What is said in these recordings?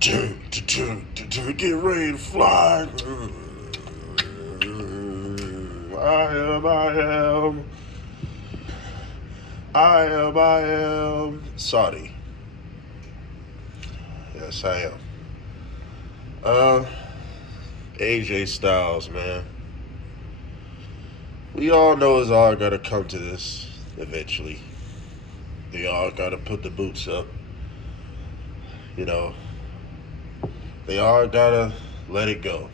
Get ready to fly. I am Saudi. Yes, I am. Uh, AJ Styles, man. We all know it's all gotta come to this eventually. They all gotta put the boots up. You know, they all gotta let it go.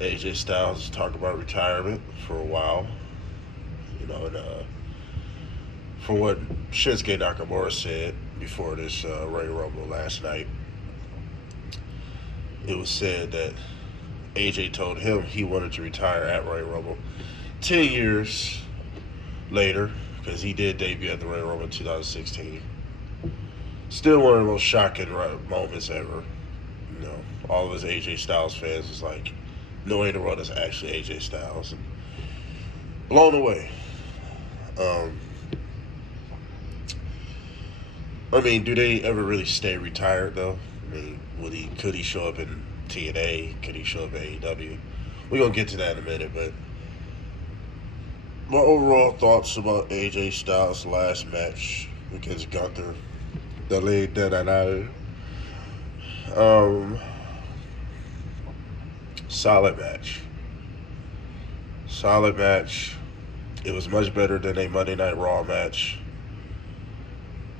AJ Styles talked about retirement for a while. And from what Shinsuke Nakamura said before this Royal Rumble last night, it was said that AJ told him he wanted to retire at Royal Rumble 10 years later, because he did debut at the Royal Rumble in 2016. Still one of the most shocking moments ever. All of us AJ Styles fans was like, no way in the world is actually AJ Styles. And blown away. Do they ever really stay retired though? Could he show up in TNA? Could he show up at AEW? We're gonna get to that in a minute, but my overall thoughts about AJ Styles' last match against Gunther, the league that I know. Solid match. Solid match. It was much better than a Monday Night Raw match.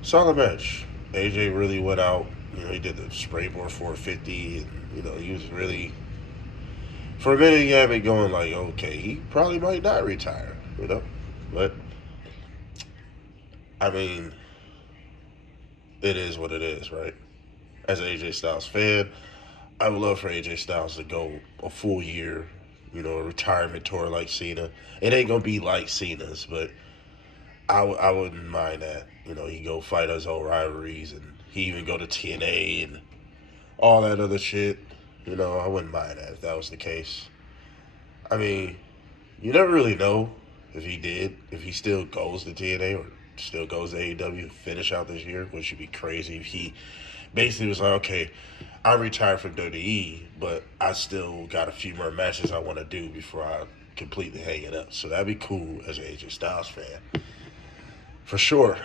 Solid match. AJ really went out. He did the springboard 450, and he was really. For a minute, he had me going like, okay, he probably might not retire, but it is what it is, right? As an AJ Styles fan, I would love for AJ Styles to go a full year, a retirement tour like Cena. It ain't gonna be like Cena's, but I wouldn't mind that. He go fight his old rivalries, and he even go to TNA and all that other shit. I wouldn't mind that if that was the case. You never really know if he still goes to TNA or still goes to AEW, finish out this year, which would be crazy if he basically was like, okay, I'm retired from WWE, but I still got a few more matches I want to do before I completely hang it up. So that'd be cool as an AJ Styles fan. For sure,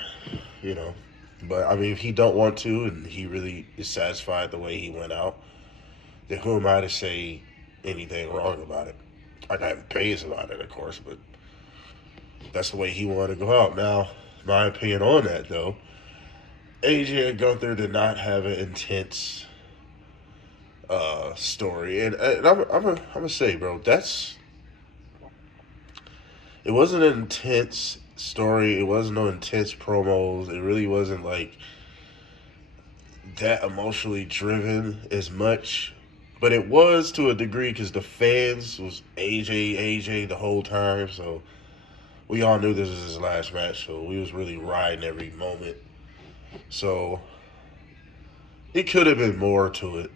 But, if he don't want to and he really is satisfied the way he went out, then who am I to say anything wrong about it? I got opinions about it, of course, but that's the way he wanted to go out. Now, my opinion on that, though, AJ and Gunther did not have an intense story. And I'm gonna say, bro, it wasn't an intense story. It wasn't no intense promos. It really wasn't like that emotionally driven as much. But it was to a degree because the fans was AJ the whole time. So we all knew this was his last match. So we was really riding every moment. So it could have been more to it.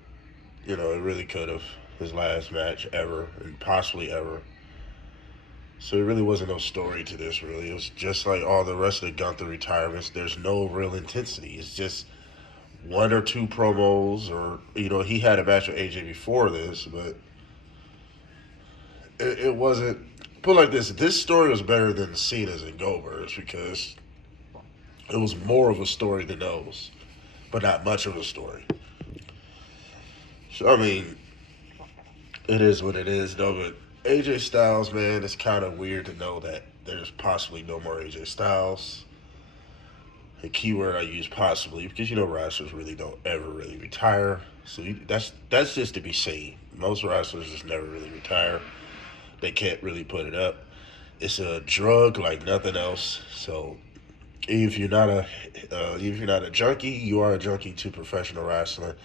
It really could have. His last match ever and possibly ever. So it really wasn't no story to this, really. It was just like all the rest of the Gunther retirements. There's no real intensity. It's just one or two promos, or, he had a match with AJ before this, but it wasn't. Put it like this story was better than Cena's and Goldberg's because it was more of a story than those, but not much of a story. So, it is what it is, though, but AJ Styles, man, it's kind of weird to know that there's possibly no more AJ Styles. The keyword I use possibly because wrestlers really don't ever really retire. So that's just to be seen. Most wrestlers just never really retire. They can't really put it up. It's a drug like nothing else. So if you're not a junkie, you are a junkie to professional wrestling.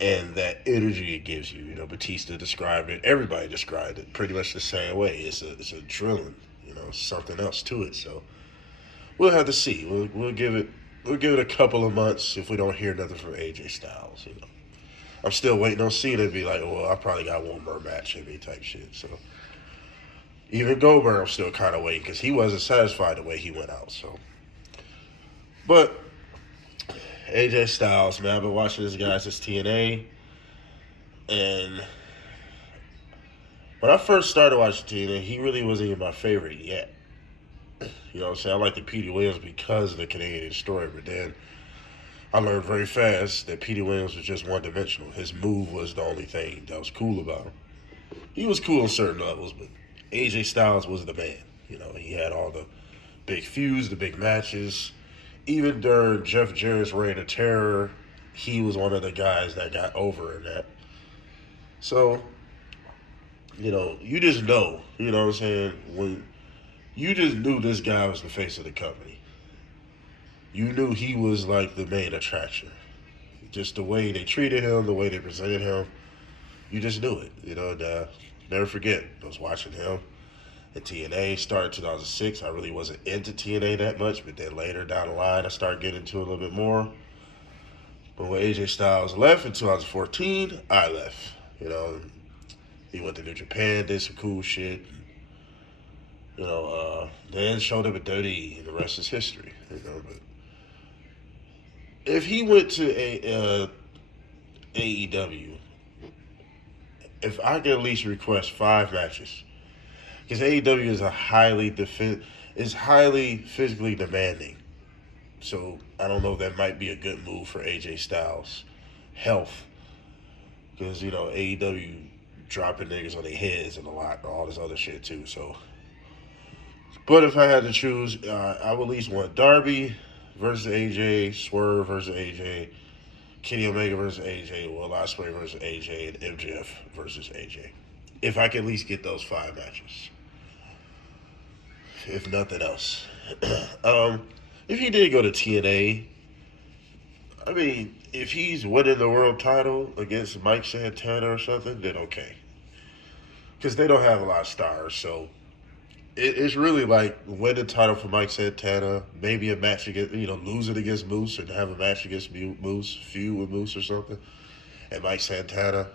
And that energy it gives you, Batista described it. Everybody described it pretty much the same way. It's a drilling, something else to it. So we'll have to see. We'll give it a couple of months if we don't hear nothing from AJ Styles. I'm still waiting on Cena to be like, well, I probably got one more match in me type shit. So even Goldberg, I'm still kind of waiting because he wasn't satisfied the way he went out. So, but AJ Styles, man. I've been watching this guy since TNA, and when I first started watching TNA, he really wasn't even my favorite yet. You know what I'm saying? I like the Petey Williams because of the Canadian story, but then I learned very fast that Petey Williams was just one dimensional. His move was the only thing that was cool about him. He was cool on certain levels, but AJ Styles was the man. You know, he had all the big feuds, the big matches. Even during Jeff Jarrett's reign of terror, he was one of the guys that got over in that. So, you just know, you know what I'm saying? When you just knew this guy was the face of the company. You knew he was like the main attraction. Just the way they treated him, the way they presented him, you just knew it. And never forget, I was watching him at TNA. Started 2006. I really wasn't into TNA that much, but then later down the line, I started getting into it a little bit more. But when AJ Styles left in 2014, I left. He went to New Japan, did some cool shit. Then showed up at WWE, and the rest is history. But if he went to AEW, if I could at least request 5 matches, because AEW is highly physically demanding. So I don't know if that might be a good move for AJ Styles' health, because AEW dropping niggas on their heads and a lot and all this other shit too. So, but if I had to choose, I would at least want Darby versus AJ, Swerve versus AJ, Kenny Omega versus AJ, Will Ospreay versus AJ, and MJF versus AJ. If I could at least get those 5 matches, if nothing else. If he did go to TNA, I mean, if he's winning the world title against Mike Santana or something, then okay. Because they don't have a lot of stars, so it's really like win the title for Mike Santana, maybe a match against, lose it against Moose, and have a match against Moose, feud with Moose or something, and Mike Santana.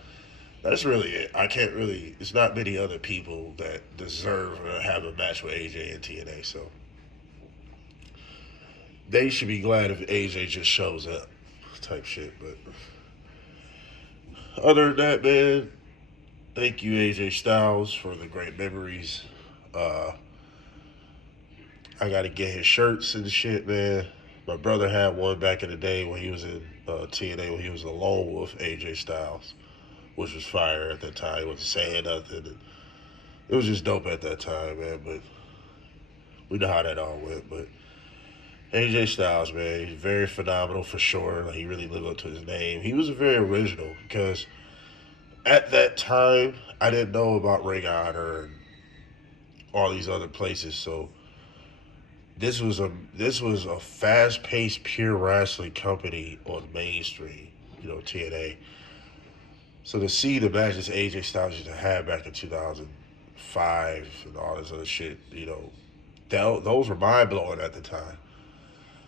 That's really it. It's not many other people that deserve to have a match with AJ and TNA, so they should be glad if AJ just shows up type shit. But other than that, man, thank you, AJ Styles, for the great memories. I got to get his shirts and shit, man. My brother had one back in the day when he was in TNA, when he was a lone wolf, AJ Styles, which was fire at that time. He wasn't saying nothing. It was just dope at that time, man. But we know how that all went. But AJ Styles, man, he's very phenomenal for sure. Like, he really lived up to his name. He was very original because at that time, I didn't know about Ring of Honor and all these other places. So this was a fast-paced, pure wrestling company on mainstream, TNA. So to see the matches AJ Styles used to have back in 2005 and all this other shit, those were mind-blowing at the time.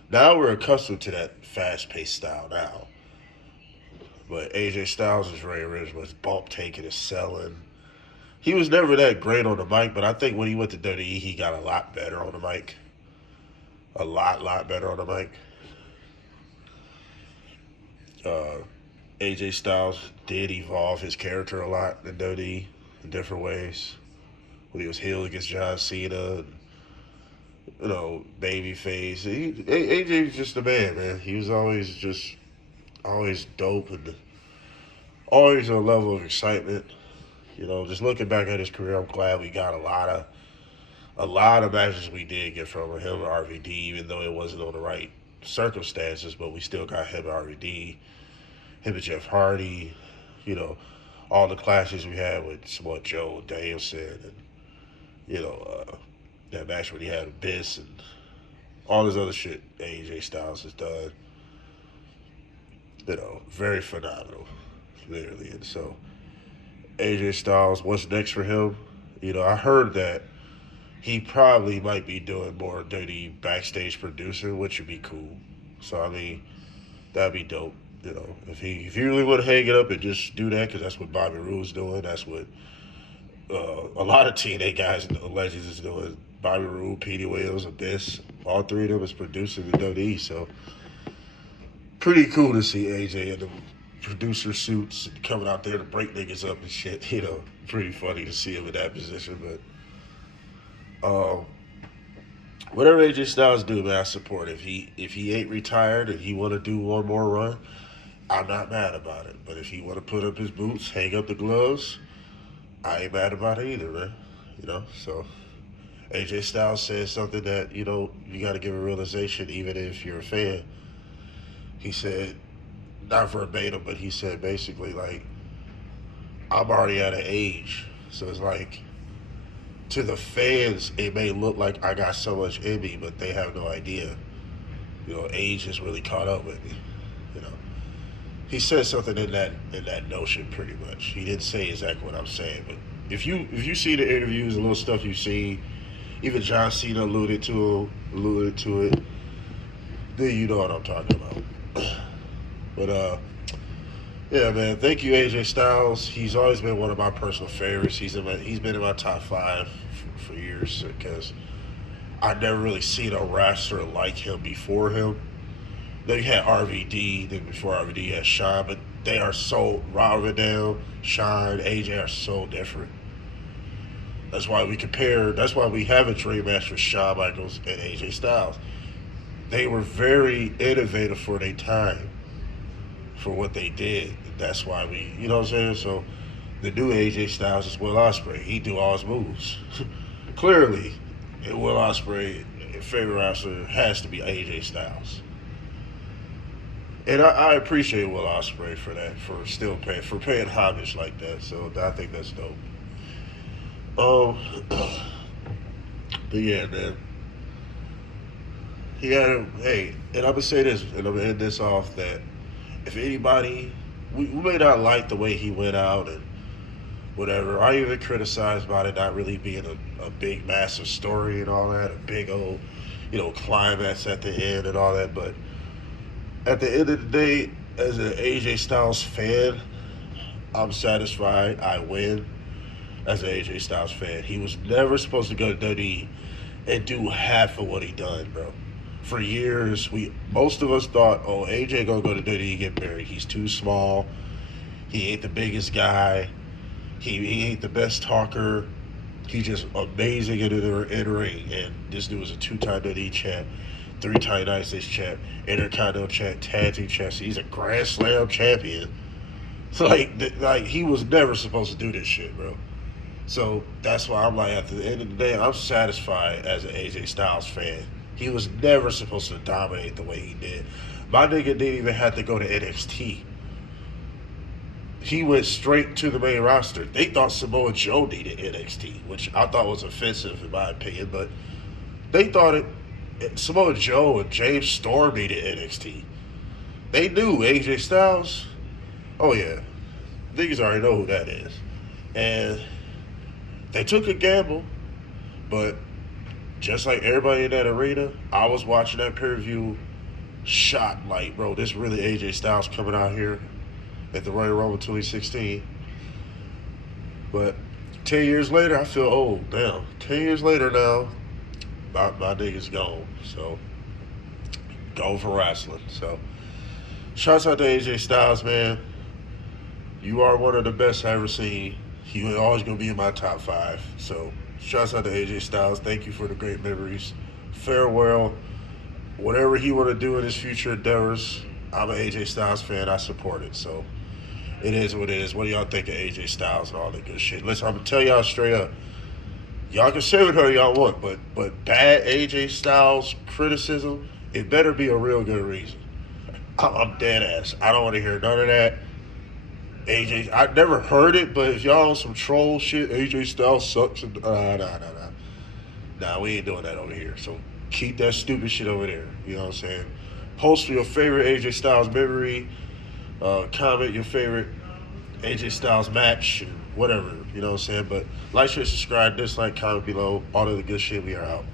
Now we're accustomed to that fast-paced style now. But AJ Styles is very original. His bump taking, his selling. He was never that great on the mic, but I think when he went to WWE, he got a lot better on the mic. A lot better on the mic. AJ Styles did evolve his character a lot in WWE in different ways. When he was heel against John Cena, babyface. AJ was just a man. He was always dope and always a level of excitement. Just looking back at his career, I'm glad we got a lot of matches we did get from him and RVD, even though it wasn't on the right circumstances, but we still got him and RVD, him and Jeff Hardy, all the clashes we had with Samoa Joe, Danielson, and, that match when he had Abyss and all this other shit AJ Styles has done. Very phenomenal, literally. And so, AJ Styles, what's next for him? I heard that he probably might be doing more dirty backstage producer, which would be cool. So, I mean, that'd be dope. If he really want to hang it up and just do that, because that's what Bobby Roode's doing. That's what a lot of TNA guys and legends is doing. Bobby Roode, Petey Williams, Abyss, all 3 of them is producing the WWE. So, pretty cool to see AJ in the producer suits coming out there to break niggas up and shit. Pretty funny to see him in that position. But whatever AJ Styles do, man, I support it. If he ain't retired and he want to do one more run, I'm not mad about it. But if he want to put up his boots, hang up the gloves, I ain't mad about it either, man. So AJ Styles said something that you got to give a realization, even if you're a fan. He said, not verbatim, but he said basically like, I'm already at an age, so it's like, to the fans, it may look like I got so much in me, but they have no idea. Age has really caught up with me. He said something in that notion pretty much. He didn't say exactly what I'm saying, but if you see the interviews and little stuff you see, even John Cena alluded to it, then you know what I'm talking about. But yeah, man. Thank you, AJ Styles. He's always been one of my personal favorites. He's been in my top 5 for years because I never really seen a wrestler like him before him. Then you had RVD. Then before RVD, you had Shawn. But they are so Robin, Shawn, AJ are so different. That's why we compare. That's why we have a dream match with Shawn Michaels and AJ Styles. They were very innovative for their time, for what they did. That's why we, you know what I'm saying? So the new AJ Styles is Will Ospreay. He do all his moves. Clearly, Will Ospreay, favorite wrestler, has to be AJ Styles. And I appreciate Will Ospreay for that, for paying homage like that. So I think that's dope. But yeah, man. He had a, hey, and I'm gonna say this, and I'm gonna end this off that if anybody, we may not like the way he went out and whatever. I even criticized about it not really being a big, massive story and all that, a big old, climax at the end and all that. But at the end of the day, as an AJ Styles fan, I'm satisfied. I win as an AJ Styles fan. He was never supposed to go to WWE and do half of what he done, bro. For years, most of us thought, oh, AJ gonna go to WWE and get buried. He's too small. He ain't the biggest guy. He ain't the best talker. He's just amazing in the ring. And this dude was a 2-time WWE champ, 3-time United States champ, Intercontinental champ, tag team champ. He's a Grand Slam champion. So like he was never supposed to do this shit, bro. So that's why I'm like, at the end of the day, I'm satisfied as an AJ Styles fan. He was never supposed to dominate the way he did. My nigga didn't even have to go to NXT. He went straight to the main roster. They thought Samoa Joe needed NXT, which I thought was offensive in my opinion, but they thought Samoa Joe and James Storm needed NXT. They knew AJ Styles. Oh yeah, niggas already know who that is. And they took a gamble, but just like everybody in that arena, I was watching that pay-per-view shocked, like, bro, this really AJ Styles coming out here at the Royal Rumble 2016. But 10 years later, I feel old. Damn, 10 years later now, my nigga's gone. So, gone for wrestling. So, shouts out to AJ Styles, man. You are one of the best I've ever seen. You're always going to be in my top 5. So, shouts out to AJ Styles. Thank you for the great memories. Farewell. Whatever he want to do in his future endeavors, I'm an AJ Styles fan. I support it. So, it is what it is. What do y'all think of AJ Styles and all that good shit? Listen, I'm going to tell y'all straight up. Y'all can say whatever y'all want, but bad AJ Styles criticism, it better be a real good reason. I'm dead ass. I don't want to hear none of that. AJ, I never heard it, but if y'all on some troll shit, AJ Styles sucks. Nah, we ain't doing that over here. So keep that stupid shit over there. You know what I'm saying? Post your favorite AJ Styles memory. Comment your favorite AJ Styles match, and whatever. You know what I'm saying? But like, share, subscribe, dislike, comment below. All of the good shit. We are out.